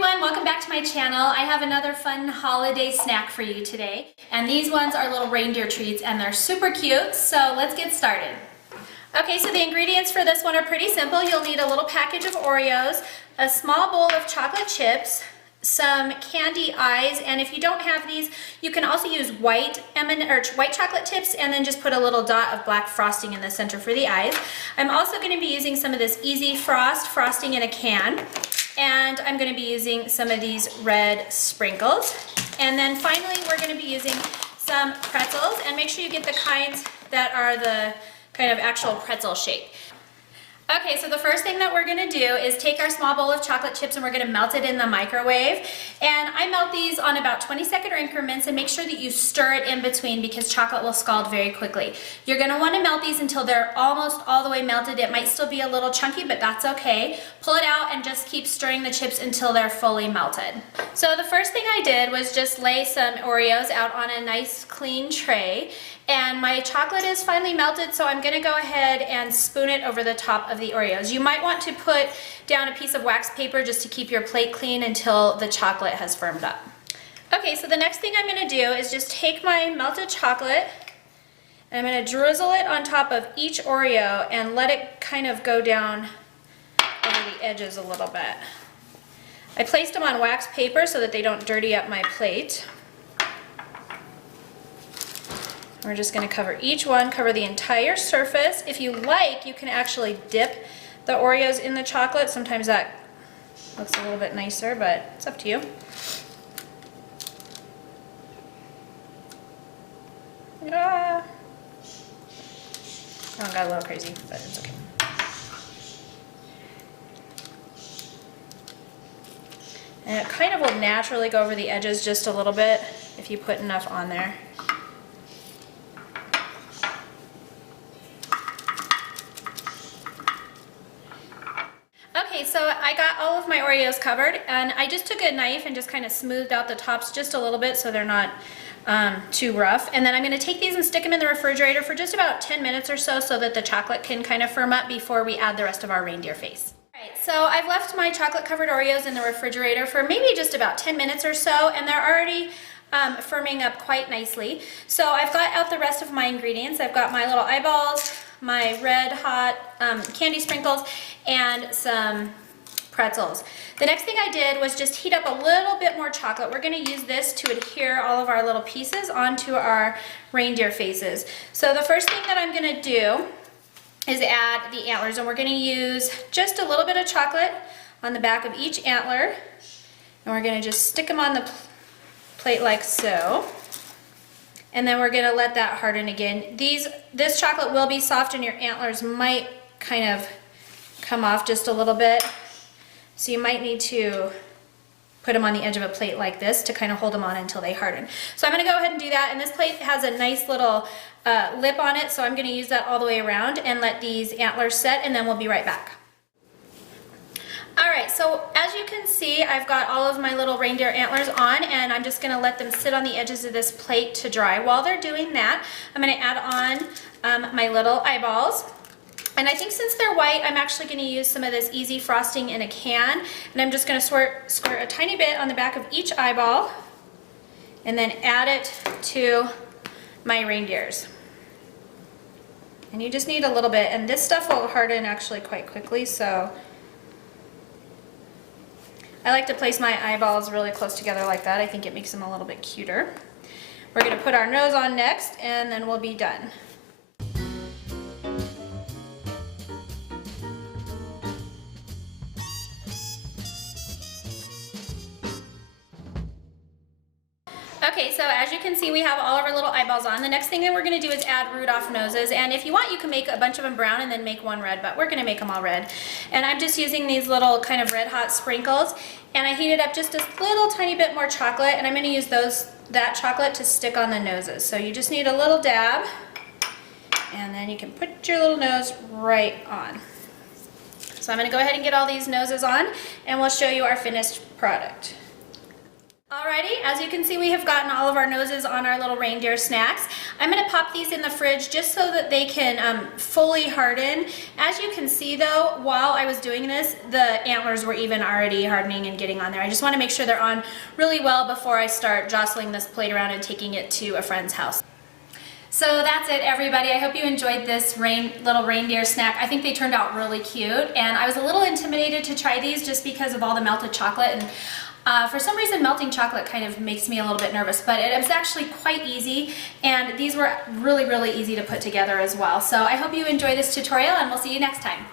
everyone, welcome back to my channel. I have another fun holiday snack for you today. And these ones are little reindeer treats and they're super cute, so let's get started. Okay, so the ingredients for this one are pretty simple. You'll need a little package of Oreos, a small bowl of chocolate chips, some candy eyes, and if you don't have these, you can also use white chocolate tips and then just put a little dot of black frosting in the center for the eyes. I'm also going to be using some of this Easy Frost frosting in a can, and I'm going to be using some of these red sprinkles. And then finally, we're going to be using some pretzels, and make sure you get the kinds that are the kind of actual pretzel shape. Okay, so the first thing that we're gonna do is take our small bowl of chocolate chips and we're gonna melt it in the microwave. And I melt these on about 20-second increments, and make sure that you stir it in between because chocolate will scald very quickly. You're gonna wanna melt these until they're almost all the way melted. It might still be a little chunky, but that's okay. Pull it out and just keep stirring the chips until they're fully melted. So the first thing I did was just lay some Oreos out on a nice clean tray. And my chocolate is finally melted, so I'm gonna go ahead and spoon it over the top of the Oreos. You might want to put down a piece of wax paper just to keep your plate clean until the chocolate has firmed up. Okay, so the next thing I'm gonna do is just take my melted chocolate and I'm gonna drizzle it on top of each Oreo and let it kind of go down over the edges a little bit. I placed them on wax paper so that they don't dirty up my plate. We're just going to cover each one, cover the entire surface. If you like, you can actually dip the Oreos in the chocolate. Sometimes that looks a little bit nicer, but it's up to you. Ah. Oh, got a little crazy, but it's okay. And it kind of will naturally go over the edges just a little bit if you put enough on there. So I got all of my Oreos covered, and I just took a knife and just kind of smoothed out the tops just a little bit so they're not too rough. And then I'm going to take these and stick them in the refrigerator for just about 10 minutes or so that the chocolate can kind of firm up before we add the rest of our reindeer face. Alright, so I've left my chocolate covered Oreos in the refrigerator for maybe just about 10 minutes or so, and they're already firming up quite nicely. So I've got out the rest of my ingredients. I've got my little eyeballs, my red hot candy sprinkles, and some pretzels. The next thing I did was just heat up a little bit more chocolate. We're going to use this to adhere all of our little pieces onto our reindeer faces. So the first thing that I'm going to do is add the antlers, and we're going to use just a little bit of chocolate on the back of each antler, and we're going to just stick them on the plate like so. And then we're going to let that harden again. This chocolate will be soft and your antlers might kind of come off just a little bit. So you might need to put them on the edge of a plate like this to kind of hold them on until they harden. So I'm going to go ahead and do that. And this plate has a nice little lip on it, so I'm going to use that all the way around and let these antlers set, and then we'll be right back. Alright, so as you can see, I've got all of my little reindeer antlers on, and I'm just going to let them sit on the edges of this plate to dry. While they're doing that, I'm going to add on my little eyeballs. And I think since they're white, I'm actually going to use some of this Easy Frosting in a can, and I'm just going to squirt a tiny bit on the back of each eyeball, and then add it to my reindeers. And you just need a little bit, and this stuff will harden actually quite quickly, so I like to place my eyeballs really close together like that. I think it makes them a little bit cuter. We're going to put our nose on next, and then we'll be done. Okay, so as you can see, we have all of our little eyeballs on. The next thing that we're going to do is add Rudolph noses, and if you want, you can make a bunch of them brown and then make one red, but we're going to make them all red. And I'm just using these little kind of red hot sprinkles, and I heated up just a little tiny bit more chocolate, and I'm going to use that chocolate to stick on the noses. So you just need a little dab, and then you can put your little nose right on. So I'm going to go ahead and get all these noses on, and we'll show you our finished product. Alrighty, as you can see, we have gotten all of our noses on our little reindeer snacks. I'm going to pop these in the fridge just so that they can fully harden. As you can see though, while I was doing this, the antlers were even already hardening and getting on there. I just want to make sure they're on really well before I start jostling this plate around and taking it to a friend's house. So that's it, everybody. I hope you enjoyed this little reindeer snack. I think they turned out really cute, and I was a little intimidated to try these just because of all the melted chocolate, and for some reason melting chocolate kind of makes me a little bit nervous, but it was actually quite easy, and these were really, really easy to put together as well. So I hope you enjoy this tutorial, and we'll see you next time.